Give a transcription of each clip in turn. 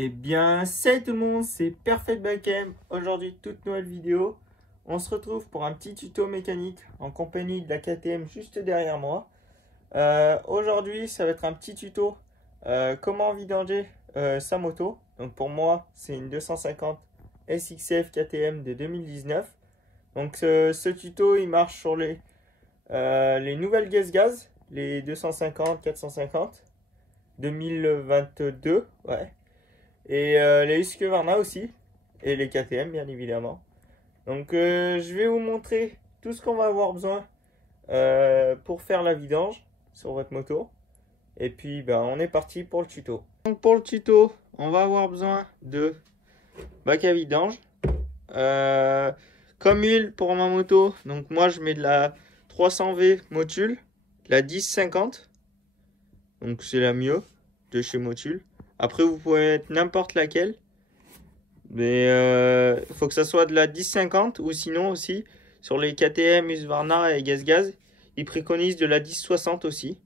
Eh bien, salut tout le monde, c'est Perfect Bike. Aujourd'hui, toute nouvelle vidéo. On se retrouve pour un petit tuto mécanique en compagnie de la KTM juste derrière moi. Aujourd'hui, ça va être un petit tuto comment vidanger sa moto. Donc pour moi, c'est une 250 SXF KTM de 2019. Donc ce tuto, il marche sur les nouvelles gaz, les 250, 450 2022, ouais. Et les Husqvarna aussi. Et les KTM, bien évidemment. Donc, je vais vous montrer tout ce qu'on va avoir besoin pour faire la vidange sur votre moto. Et puis, ben, on est parti pour le tuto. Donc, pour le tuto, on va avoir besoin de bac à vidange. Comme huile pour ma moto. Donc, moi, je mets de la 300V Motul, la 1050. Donc, c'est la mieux de chez Motul. Après, vous pouvez mettre n'importe laquelle. Mais il faut que ça soit de la 1050 ou sinon aussi sur les KTM, Husqvarna et Gaz, ils préconisent de la 1060 aussi.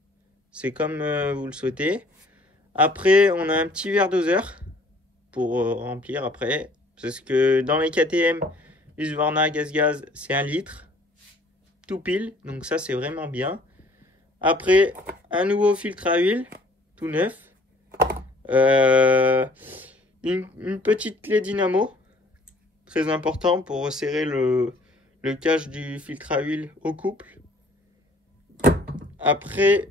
C'est comme vous le souhaitez. Après, on a un petit verre doseur pour remplir après. Parce que dans les KTM, Husqvarna, Gaz, c'est 1 litre. Tout pile. Donc ça, c'est vraiment bien. Après, un nouveau filtre à huile. Tout neuf. Une petite clé dynamo, très important pour resserrer le cache du filtre à huile au couple. Après,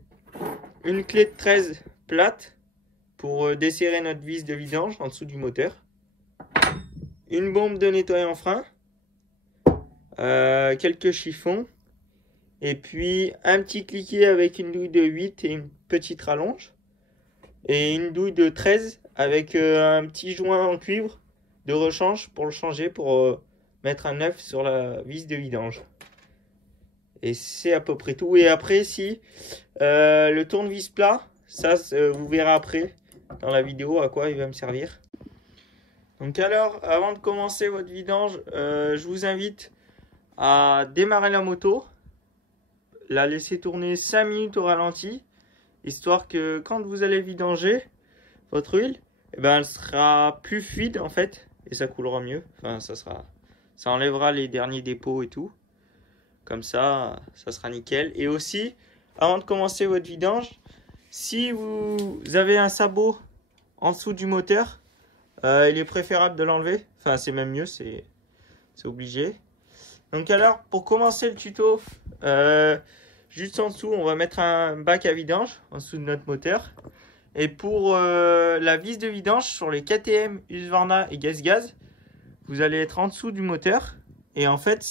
une clé de 13 plate pour desserrer notre vis de vidange en dessous du moteur. Une bombe de nettoyant frein, quelques chiffons, et puis un petit cliquet avec une douille de 8 et une petite rallonge. Et une douille de 13 avec un petit joint en cuivre de rechange pour le changer, pour mettre un neuf sur la vis de vidange. Et c'est à peu près tout. Et après, si le tournevis plat, ça vous verrez après dans la vidéo à quoi il va me servir. Donc alors, avant de commencer votre vidange, je vous invite à démarrer la moto, la laisser tourner 5 minutes au ralenti, histoire que quand vous allez vidanger votre huile, eh ben, elle sera plus fluide en fait et ça coulera mieux. Enfin, ça enlèvera les derniers dépôts et tout. Comme ça sera nickel. Et aussi, avant de commencer votre vidange, si vous avez un sabot en dessous du moteur, il est préférable de l'enlever. Enfin, c'est même mieux, c'est obligé. Donc alors, pour commencer le tuto, juste en dessous, on va mettre un bac à vidange en dessous de notre moteur. Et pour la vis de vidange sur les KTM, Husqvarna et Gaz, vous allez être en dessous du moteur. Et en fait,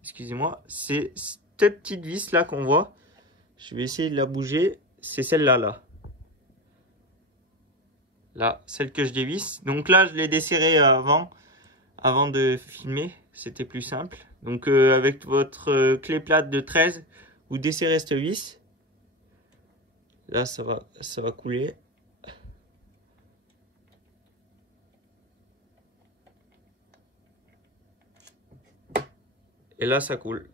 excusez-moi, c'est cette petite vis là qu'on voit. Je vais essayer de la bouger. C'est celle-là, là. Là, celle que je dévisse. Donc là, je l'ai desserrée avant de filmer. C'était plus simple. Donc avec votre clé plate de 13, vous desserrez cette vis. Là, ça va couler. Et là, ça coule.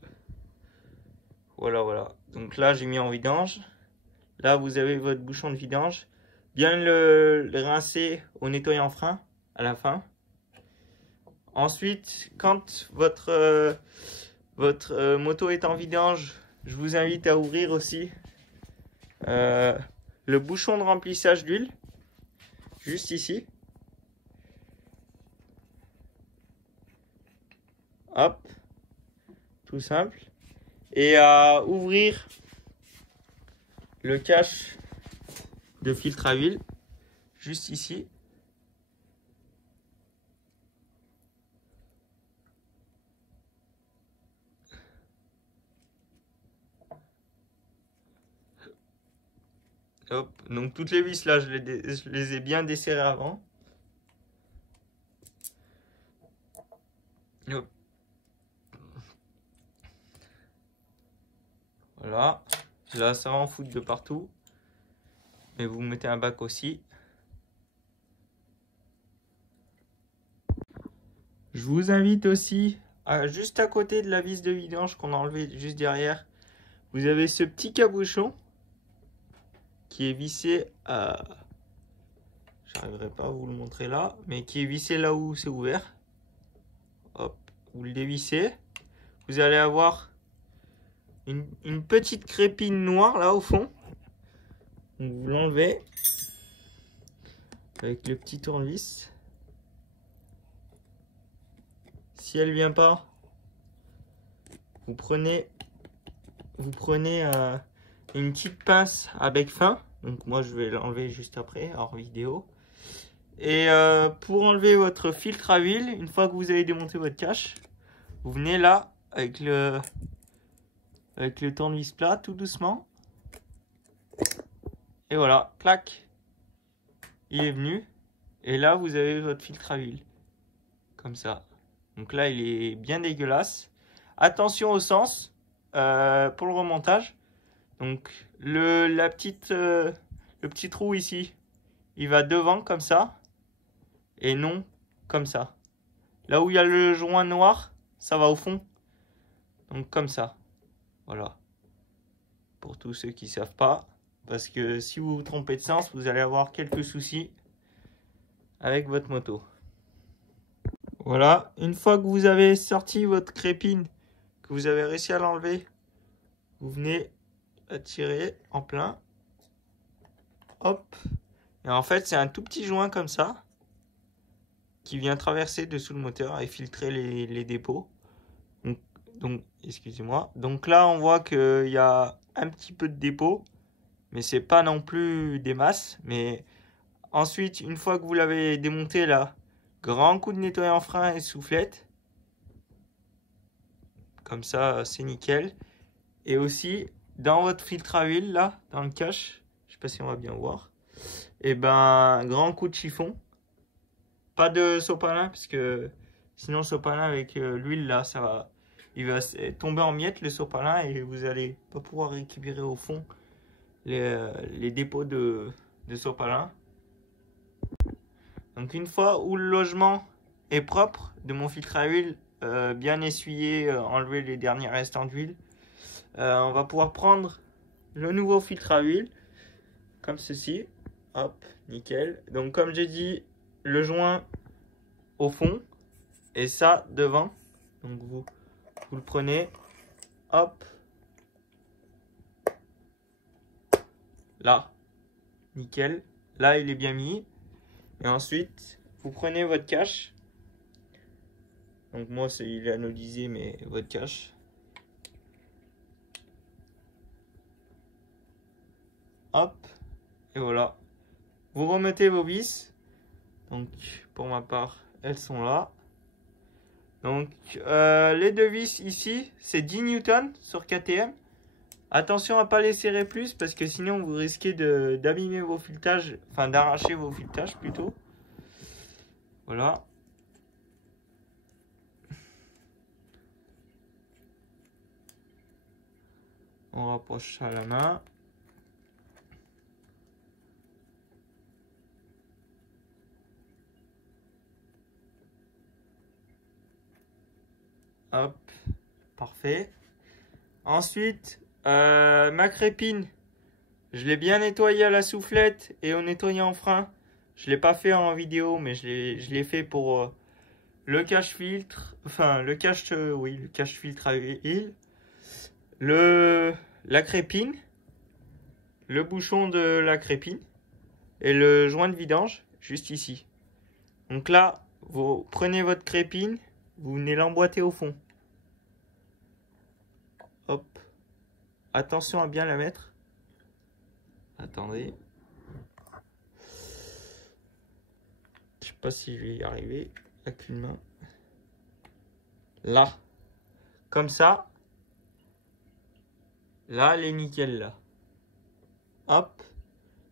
Voilà, voilà. Donc là, j'ai mis en vidange. Là, vous avez votre bouchon de vidange. Bien le rincer au nettoyant frein à la fin. Ensuite, quand votre moto est en vidange, je vous invite à ouvrir aussi le bouchon de remplissage d'huile, juste ici. Hop, tout simple. Et à ouvrir le cache de filtre à huile, juste ici. Hop, donc toutes les vis là, je les ai bien desserrées avant. Hop. Voilà, là ça va en foutre de partout. Mais vous mettez un bac aussi. Je vous invite aussi, juste à côté de la vis de vidange qu'on a enlevé juste derrière, vous avez ce petit cabochon qui est vissé à... j'arriverai pas à vous le montrer là, mais qui est vissé là où c'est ouvert. Hop, vous le dévissez. Vous allez avoir une petite crépine noire là au fond. Donc vous l'enlevez avec le petit tournevis. Si elle vient pas, vous prenez une petite pince à bec fin. Donc moi je vais l'enlever juste après, hors vidéo. Et pour enlever votre filtre à huile, une fois que vous avez démonté votre cache, vous venez là avec le tournevis plat tout doucement. Et voilà, clac, il est venu. Et là vous avez votre filtre à huile. Comme ça. Donc là il est bien dégueulasse. Attention au sens pour le remontage. Donc le petit trou ici, il va devant comme ça. Et non comme ça. Là où il y a le joint noir, ça va au fond. Donc comme ça. Voilà. Pour tous ceux qui ne savent pas. Parce que si vous vous trompez de sens, vous allez avoir quelques soucis avec votre moto. Voilà. Une fois que vous avez sorti votre crépine, que vous avez réussi à l'enlever, vous venez la tirer en plein. Hop. Et en fait, c'est un tout petit joint comme ça qui vient traverser dessous le moteur et filtrer les dépôts. Donc excusez-moi. Donc là, on voit qu'il y a un petit peu de dépôt, mais c'est pas non plus des masses. Mais ensuite, une fois que vous l'avez démonté là, grand coup de nettoyant frein et soufflette. Comme ça, c'est nickel. Et aussi, dans votre filtre à huile là, dans le cache, je sais pas si on va bien voir. Et ben, grand coup de chiffon. Pas de sopalin, parce que sinon sopalin avec l'huile là, il va tomber en miettes le sopalin et vous allez pas pouvoir récupérer au fond les dépôts de sopalin. Donc une fois où le logement est propre de mon filtre à huile, bien essuyé, enlever les derniers restants d'huile, on va pouvoir prendre le nouveau filtre à huile comme ceci. Hop, nickel. Donc comme j'ai dit, le joint au fond et ça devant. Donc vous le prenez, hop, là, nickel. Là il est bien mis. Et ensuite vous prenez votre cache. Donc moi il est anodisé, mais votre cache. Hop, et voilà. Vous remettez vos vis. Donc pour ma part, elles sont là. Donc les deux vis ici, c'est 10 Newton sur KTM. Attention à pas les serrer plus parce que sinon vous risquez d'abîmer vos filetages, enfin d'arracher vos filetages plutôt. Voilà. On rapproche ça à la main. Hop, parfait. Ensuite, ma crépine, je l'ai bien nettoyée à la soufflette et au nettoyant frein. Je ne l'ai pas fait en vidéo, mais je l'ai fait pour le cache-filtre. Enfin, le cache-filtre à huile. La crépine. Le bouchon de la crépine. Et le joint de vidange, juste ici. Donc là, vous prenez votre crépine, vous venez l'emboîter au fond. Hop. Attention à bien la mettre. Attendez. Je sais pas si je vais y arriver avec une main. Là. Comme ça. Là, elle est nickel là. Hop.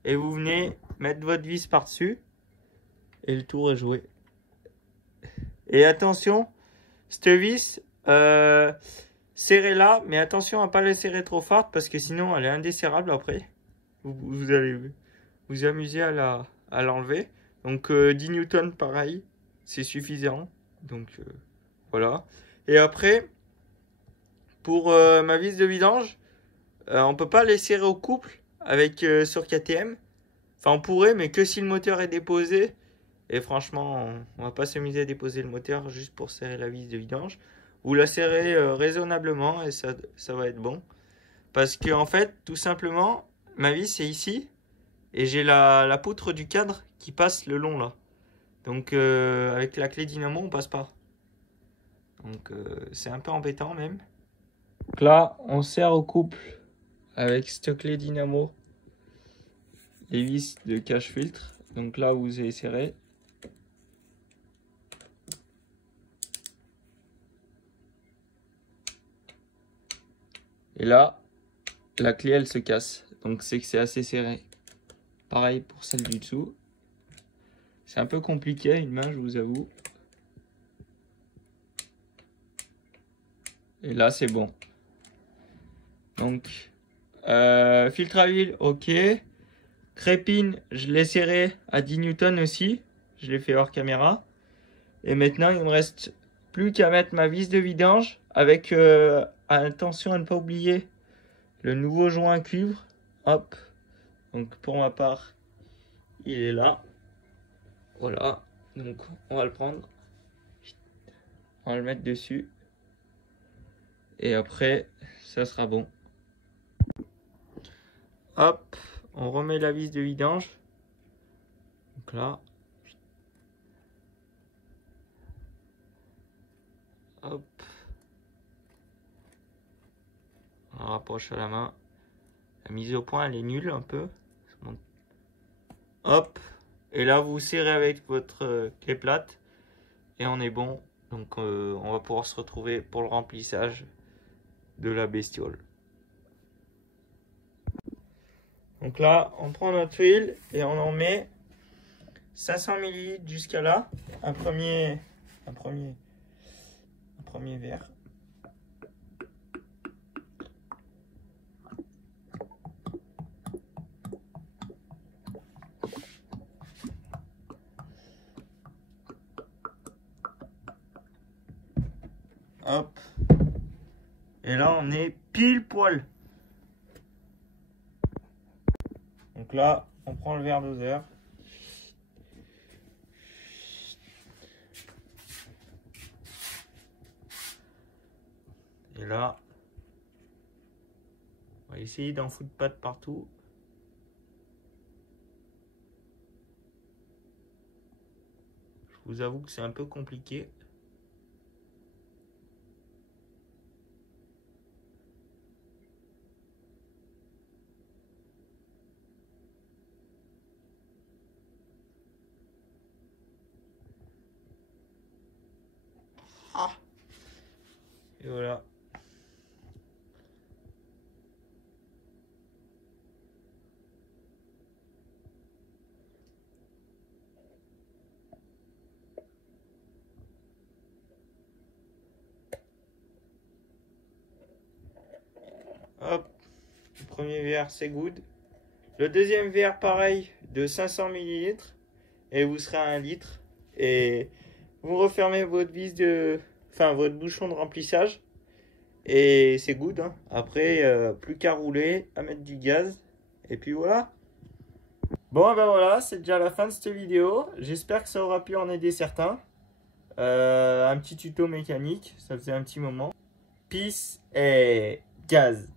Et vous venez mettre votre vis par-dessus. Et le tour est joué. Et attention, cette vis, serrez là, mais attention à ne pas la serrer trop forte parce que sinon elle est indesserrable après. Vous allez vous amuser à l'enlever. Donc 10 Newton pareil, c'est suffisant. Donc voilà. Et après, pour ma vis de vidange, on peut pas les serrer au couple avec sur KTM. Enfin, on pourrait, mais que si le moteur est déposé. Et franchement, on va pas s'amuser à déposer le moteur juste pour serrer la vis de vidange. Vous la serrez raisonnablement et ça va être bon. Parce que en fait, tout simplement, ma vis est ici. Et j'ai la poutre du cadre qui passe le long là. Donc avec la clé dynamo, on passe pas. Donc c'est un peu embêtant même. Donc là, on serre au couple avec cette clé dynamo les vis de cache-filtre. Donc là, vous allez serrer. Et là, la clé, elle se casse. Donc c'est que c'est assez serré. Pareil pour celle du dessous. C'est un peu compliqué à une main, je vous avoue. Et là, c'est bon. Donc, filtre à huile, ok. Crépine, je l'ai serré à 10 Newton aussi. Je l'ai fait hors caméra. Et maintenant, il me reste plus qu'à mettre ma vis de vidange avec, attention à ne pas oublier, le nouveau joint cuivre. Hop. Donc, pour ma part, il est là. Voilà. Donc, on va le prendre. On va le mettre dessus. Et après, ça sera bon. Hop. On remet la vis de vidange. Donc là. Hop. On rapproche à la main. La mise au point, elle est nulle un peu. Hop. Et là, vous serrez avec votre clé plate. Et on est bon. Donc, on va pouvoir se retrouver pour le remplissage de la bestiole. Donc là, on prend notre huile et on en met 500 ml jusqu'à là. Un premier verre. Hop. Et là, on est pile poil. Donc là, on prend le verre doseur. Et là, on va essayer d'en foutre pas de partout. Je vous avoue que c'est un peu compliqué. Ah. Et voilà. Hop. Le premier verre, c'est good. Le deuxième verre, pareil, de 500 ml. Et vous serez à 1 litre. Et vous refermez votre vis de... Enfin, votre bouchon de remplissage. Et c'est good. Hein. Après, plus qu'à rouler, à mettre du gaz. Et puis voilà. Bon, ben voilà, c'est déjà la fin de cette vidéo. J'espère que ça aura pu en aider certains. Un petit tuto mécanique. Ça faisait un petit moment. Peace et gaz.